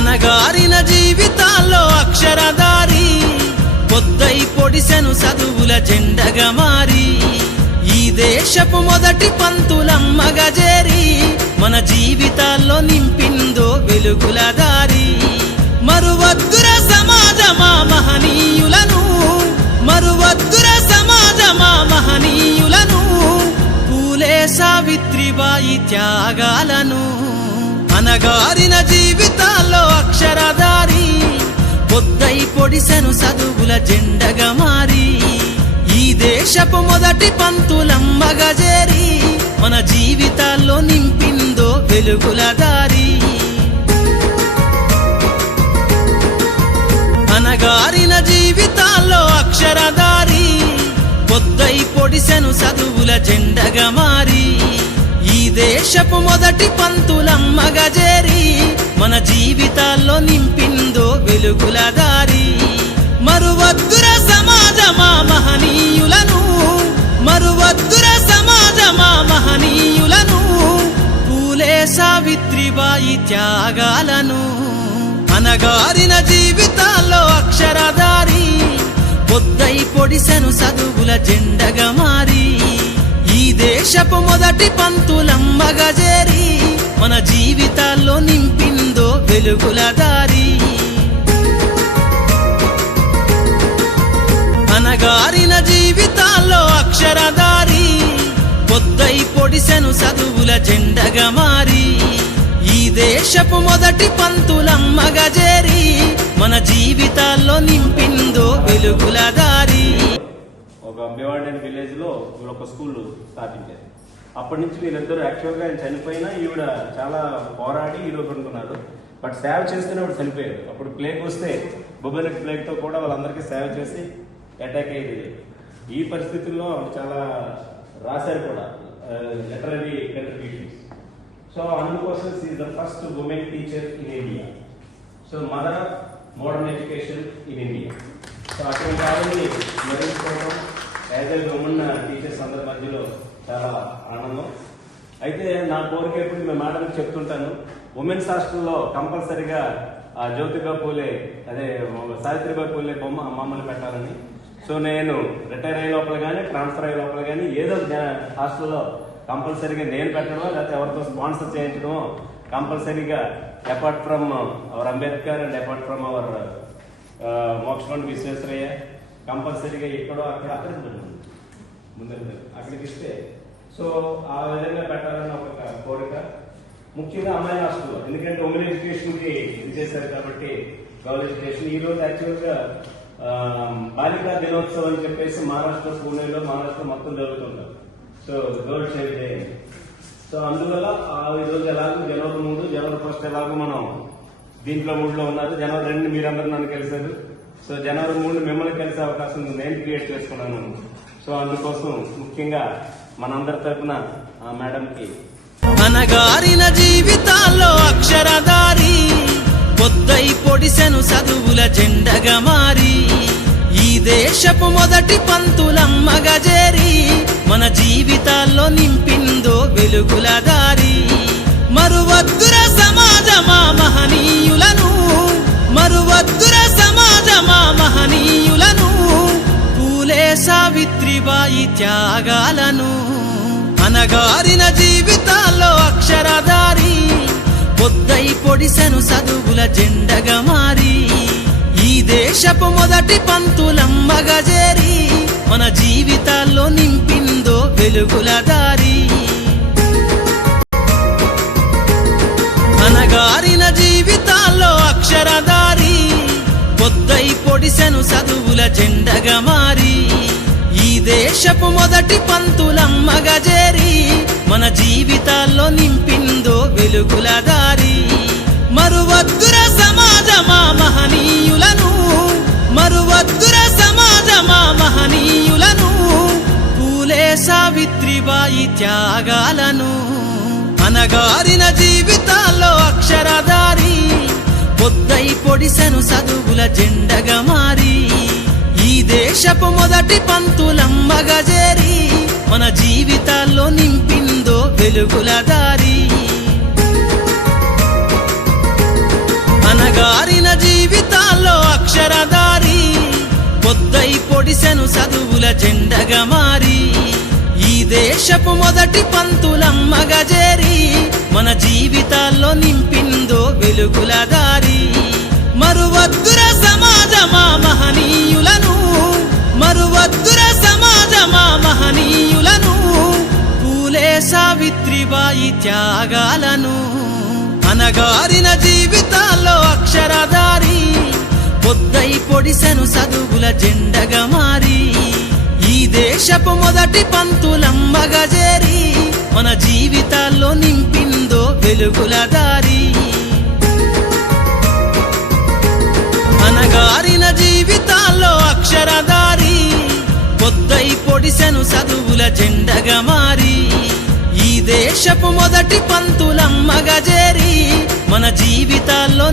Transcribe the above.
అనగారిన జీవితాల్లో అక్షరధారి పొద్దై పొడిసెను చదువుల జెండగా మారి ఈ దేశపు మొదటి పంతులమ్మగా చేరి మన జీవితాల్లో నింపిందో వెలుగుల దారి మరువద్దుర సమాజమా మహనీయులను మరువద్దుర సమాజమా మహనీయులను పూలే సావిత్రిబాయి త్యాగాలను అనగారిన జీవితాల్లో అక్షరధారి పొద్దై పొడిసెను చదువుల జెండగా మారి ఈ దేశపు మొదటి పంతులమ్మగా చేరి మన జీవితాల్లో నింపిందో వెలుగుల దారి అనగారిన జీవితాల్లో అక్షరధారి పొద్దై పొడిసెను చదువుల జెండగా మారి ఈ దేశపు మొదటి పంతులమ్మగా చేరి మన జీవితాల్లో నింపిందో వెలుగుల దారి మరువద్దుర సమాజమా మహనీయులను మరువద్దుర సమాజమా మహనీయులను పూలే సావిత్రిబాయి త్యాగాలను అనగారిన జీవితాల్లో అక్షరధారి పొద్దై పొడిసెను చదువుల జెండగా మారి ఈ దేశపు మొదటి పంతులమ్మగా చేరి మన జీవితాల్లో నింపిందో వెలుగుల దారి అనగారిన జీవితాల్లో అక్షరధారి పొద్దై పొడిసెను చదువుల జెండగా మారి ఈ దేశపు మొదటి పంతులమ్మగా చేరి మన జీవితాల్లో నింపిందో వెలుగుల దారి ఒక బేవాడెన్ విలేజ్ లో ఒక స్కూల్ స్థాపించారు. అప్పటి నుంచి వీళ్ళిద్దరు యాక్చువల్గా ఆయన చనిపోయినా ఈవిడ చాలా పోరాడి ఈరోజు ఉంటున్నారు. బట్ సేవ చేస్తున్నప్పుడు చనిపోయారు. అప్పుడు ప్లేగ్ వస్తే బొబెనెట్ ప్లేగ్ తో కూడా వాళ్ళందరికీ సేవ చేసి అటాక్ అయ్యేది. ఈ పరిస్థితుల్లో చాలా రాశారు కూడా లిటరరీ కంట్రిబ్యూషన్స్. సో అందుకోసం is the first women teacher in India. So mother of modern education in India. So అటువంటి వాళ్ళని స్మరించుకోవడం యాజ్ ఎ ఉమెన్ టీచర్స్ అందరి మధ్యలో చాలా ఆనందం. అయితే నా కోరిక ఎప్పుడు మేము మేడంకి చెప్తుంటాను, ఉమెన్స్ హాస్టల్లో కంపల్సరిగా జ్యోతిబా పూలే అదే సావిత్రిబాయి పూలే బొమ్మ మమ్మల్ని పెట్టాలని. సో నేను రిటైర్ అయ్యే లోపల కానీ ట్రాన్స్ఫర్ అయ్యే లోపల కానీ ఏదో హాస్టల్లో కంపల్సరీగా నేను పెట్టడమో లేకపోతే ఎవరితో స్పాన్సర్ చేయించడమో కంపల్సరీగా apart from our Ambedkar and apart from our Mokshagundam Visvesvaraya కంపల్సరీగా ఎక్కడో అక్కడ ముందు అక్కడికి ఇస్తే సో ఆ విధంగా పెట్టాలని ఒక కోరిక. ముఖ్యంగా అమ్మాయి హాస్టల్లో, ఎందుకంటే ఉమెన్ ఎడ్యుకేషన్ కి ఇది చేశారు కాబట్టి గర్ల్ ఎడ్యుకేషన్. ఈ రోజు యాక్చువల్ గా బాలికా దినోత్సవం అని చెప్పేసి మహారాష్ట్ర పూణేలో మహారాష్ట్ర మొత్తం జరుగుతుంటారు. So girl child day. So అందువల్ల ఈ రోజు ఎలాగో జనవరి 3 జనవరి 1 ఎలాగో మనం దీంట్లో మూడులో ఉన్నారు. జనవరి 2 మీరందరూ నన్ను కలిశారు. సో జనవరి 3 మిమ్మల్ని కలిసే అవకాశం నేను క్రియేట్ చేసుకున్నాను. సో అందుకోసం ముఖ్యంగా మనందరి తరఫున మేడంకి అనగారిన జీవితాల్లో అక్షరధారి పొద్దై పొడిసెను చదువుల జెండగా మారి ఈ దేశపు మొదటి పంతులమ్మగా చేరి మన జీవితాల్లో నింపిందో వెలుగుల దారి మరువద్దుర సమాజమా మహనీయులను మరువద్దుర సమాజమా మహనీయులను పూలే సావిత్రిబాయి త్యాగాలను అనగారిన జీవితాల్లో అక్షరధారి పొద్దై పొడిసెను చదువుల జెండగా మారి ఈ దేశపు మొదటి పంతులమ్మగా చేరి మన జీవితాల్లో నింపిందో వెలుగుల దారి అనగారిన జీవితాల్లో అక్షరధారి పొద్దై పొడిసెను చదువుల జెండగా మారి ఈ దేశపు మొదటి పంతులమ్మగా చేరి మన జీవితాల్లో నింపిందో వెలుగుల దారి మరువద్దుర సమాజమా మహనీయులను మరువద్దుర సమాజమా మహనీయులను పూలే సావిత్రిబాయి త్యాగాలను అనగారిన జీవితాల్లో అక్షరధారి పొద్దై పొడిసెను చదువుల జెండగా మారి ఈ దేశపు మొదటి పంతులమ్మగా చేరి మన జీవితాల్లో నింపిందో వెలుగుల దారి అనగా జీవితాల్లో అక్షరధారి పొద్దై పొడిసెను చదువుల జెండగా మారి ఈ దేశపు మొదటి పంతులమ్మగా చేరి మన జీవితాల్లో నింపిందో వెలుగుల దారి మరువద్దుర సమాజమా మహనీయులను మరువద్దుర సమాజమా మహనీయులను పూలే సావిత్రిబాయి త్యాగాలను అనగారిన జీవితాల్లో అక్షరధారి పొద్దై పొడిసెను చదువుల జెండగా మారి ఈ దేశపు మొదటి పంతులమ్మగా చేరి మన జీవితాల్లో నింపిందో వెలుగుల దారి అనగారిన జీవితాల్లో అక్షరధారి పొద్దై పొడిసెను చదువుల జెండగా మారి ఈ దేశపు మొదటి పంతులమ్మగా చేరి మన జీవితాల్లో